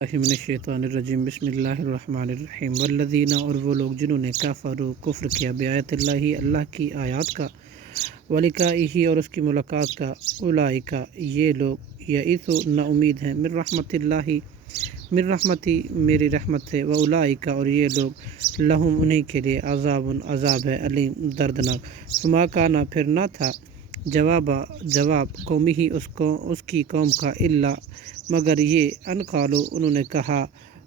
من الشیطان الرجیم بسم اللہ الرحمن الرحیم والذین، اور وہ لوگ جنہوں نے کفر کیا بآیات اللہ، اللہ کی آیات کا، ولقائہ، اور اس کی ملاقات کا، اولئک، یہ لوگ، یئسوا، نا امید ہیں، من رحمت اللہ، من رحمتی، میری رحمت سے، واولئک، اور یہ لوگ، لہم، انہیں کے لیے، عذاب ہے، علیم، دردناک۔ فما کانا، پھر نہ تھا، جواب قومی ہی، اس کی قوم کا، الا، مگر یہ، ان قالو، انہوں نے کہا،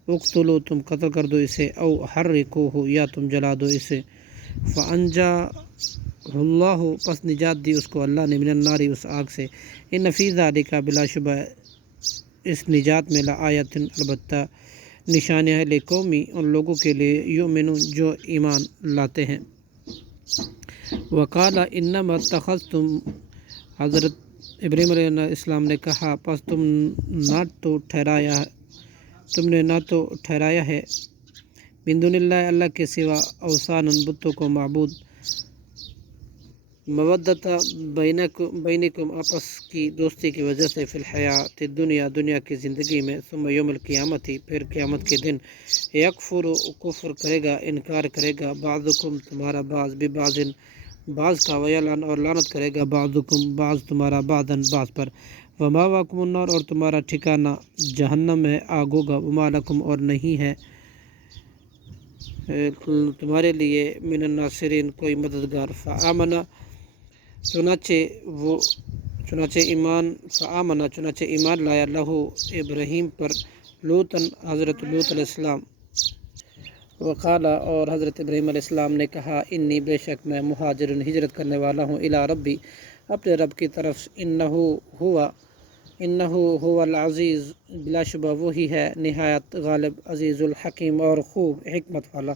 اقتلوا، تم قتل کر دو اسے، او حرقوہ، یا تم جلا دو اسے، فانجاہ اللہ، پس نجات دی اس کو اللہ نے، من النار، اس آگ سے، ان فی ذالک، بلا شبہ اس نجات میں، لآیۃ، البتہ نشانیاں ہے، لقومی، ان لوگوں کے لیے، یؤمنون، جو ایمان لاتے ہیں۔ وقال انما اتخذتم، حضرت ابراہیم علیہ السلام نے کہا، پس تم نے نہ تو ٹھہرایا ہے، من دون اللہ، اللہ کے سوا، اوثانا، بتوں کو معبود، مودۃ بینکم، آپس کی دوستی کی وجہ سے، فی الحیات الدنیا، دنیا کی زندگی میں، ثم یوم القیامت، پھر قیامت کے دن، یکفر، کفر کرے گا، انکار کرے گا، بعضکم، تمہارا بعض، ببعض، بعض کا، ویلعن، اور لعنت کرے گا، بعضکم، بعض تمہارا، بعضاً، بعض پر، ومأواکم النار، اور تمہارا ٹھکانہ جہنم ہے، آگ ہوگا، وما لکم، اور نہیں ہے تمہارے لیے، من الناصرین، کوئی مددگار۔ فآمنا، چنانچہ ایمان لایا، لہو، ابراہیم پر، لوطاً، حضرت لوط علیہ السلام، وقال، اور حضرت ابراہیم علیہ السلام نے کہا، انی، بے شک میں، مہاجر، ہجرت کرنے والا ہوں، الی ربی، اپنے رب کی طرف، انہ هو العزیز، بلا شبہ وہی ہے نہایت غالب، عزیز الحکیم، اور خوب حکمت والا۔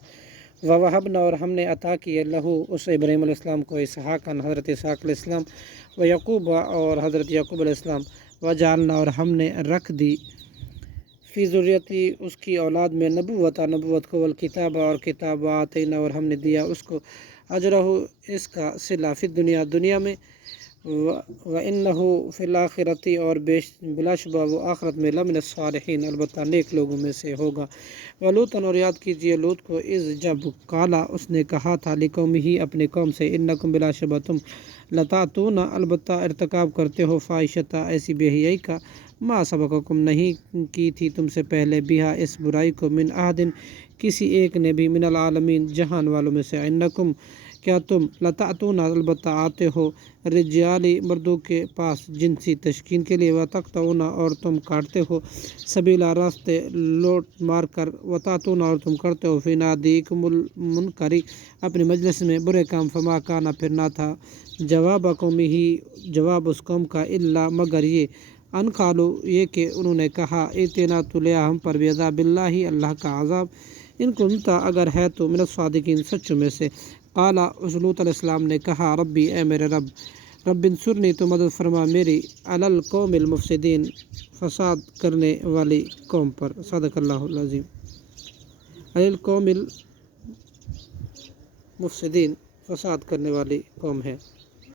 ووہبنا، اور ہم نے عطا کیے، لہو، اس ابراہیم علیہ السلام کو، اسحاق، حضرت اسحاق علیہ السلام، ویعقوب، اور حضرت یعقوب علیہ السلام، وجعلنا، اور ہم نے رکھ دی، فی ذریتی، اس کی اولاد میں، نبوت کو، والکتاب، اور کتاب، وآتینا، اور ہم نے دیا اس کو، اجرہ، اس کا صلہ، فی الدنیا، دنیا میں، وَإِنَّهُ فِي الْآخِرَةِ، اور بلا شبہ وہ آخرت میں، لَمِنَ الصَّالِحِينَ، البتہ نیک لوگوں میں سے ہوگا۔ وَلُوطًا، اور یاد کیجیے لوط کو، اذ، جب، قالا، اس نے کہا تھا، لقومہ، اپنے قوم سے، انکم، بلا شبہ تم، لتأتون، البتہ ارتکاب کرتے ہو، فاحشۃ، ایسی بے حیائی کا، ما سبقکم، نہیں کی تھی تم سے پہلے، بہا، اس برائی کو، من احد، کسی ایک نے بھی، من العالمین، جہان والوں میں سے، انکم، کیا تم، لتأتون، البتہ آتے ہو، رجالی، مردوں کے پاس، جنسی تشکین کے لیے، وتقطعون، اور تم کاٹتے ہو، سبیلا، راستے، لوٹ مار کر، وتأتون، اور تم کرتے ہو، فی نادیکم المنکر، اپنے مجلس میں، برے کام، فما کانا، پھر نہ تھا، جواب قومی ہی، جواب اس قوم کا، الا، مگر یہ، ان قالو، یہ کہ انہوں نے کہا، ائتنا، تو لیا ہم پر، بعذاب اللہ، اللہ کا عذاب، ان کنت، اگر ہے تو، من الصادقین، سچوں میں سے۔ قال، اس لوط علیہ السلام نے کہا، ربی، اے میرے رب، رب انصرنی، تو مدد فرما میری، علی القوم المفسدین، فساد کرنے والی قوم پر، صدق اللہ العظیم۔ علی القوم المفسدین، فساد کرنے والی قوم ہے۔